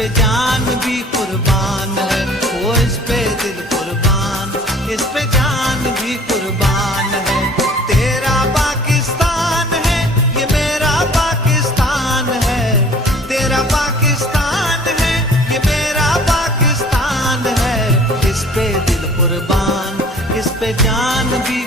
पे जान भी कुर्बान है, वो इस पे दिल कुर्बान, इस पे जान भी कुर्बान है। तेरा पाकिस्तान है, ये मेरा पाकिस्तान है, तेरा पाकिस्तान है, ये मेरा पाकिस्तान है। इस पे दिल कुर्बान, इस पे जान भी